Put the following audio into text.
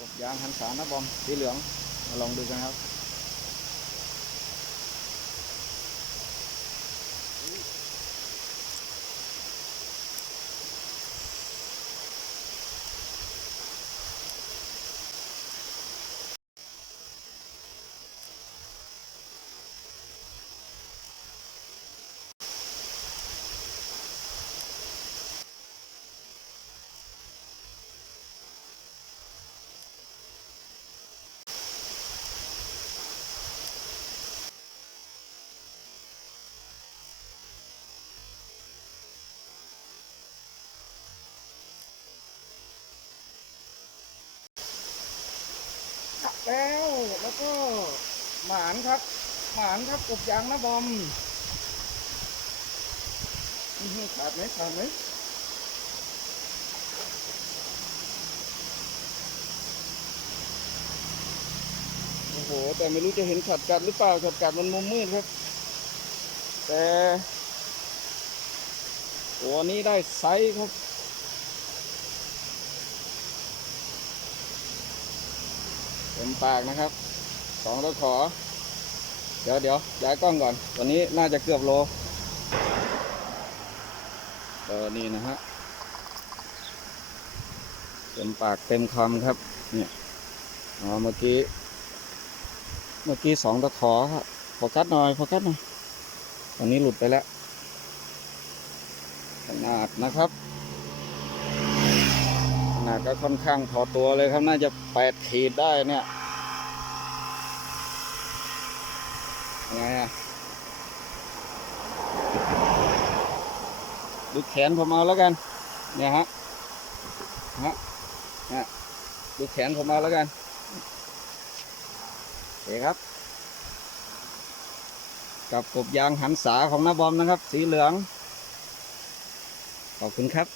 กบยางหันขานะบอมสีเหลืองมาลองดูกันครับ ขับแล้วแล้วก็หมานครับหมานครับกบยางนะบอมขาดไหมขาดไหมโอ้โห แต่ไม่รู้จะเห็นขัดกัดหรือเปล่าขัดกัดมันมุมมืดครับ แต่ตัวนี้ได้ไซส์ครับ เต็มปากนะครับสองตะขอ เดี๋ยวเดี๋ยวย้ายกล้องก่อนวันนี้น่าจะเกือบโลเออนี่นะฮะเต็มปากเต็มคำครับ เนี่ยอ๋อเมื่อกี้ เมื่อกี้สองตะขอครับโฟกัสหน่อยโฟกัสหน่อยตอนนี้หลุดไปแล้วขนาดนะครับ นาก็ค่อนข้างพอตัวเลยครับน่าจะแปดขีดได้เนี่ยยังไงอะดูแขนผมเอาแล้วกัน เนี่ยฮะฮะเนี่ยดูแขนผมเอาแล้วกันโอเคครับ กับกบยางหันษาของน้าบอมนะครับ สีเหลือง ขอบคุณครับ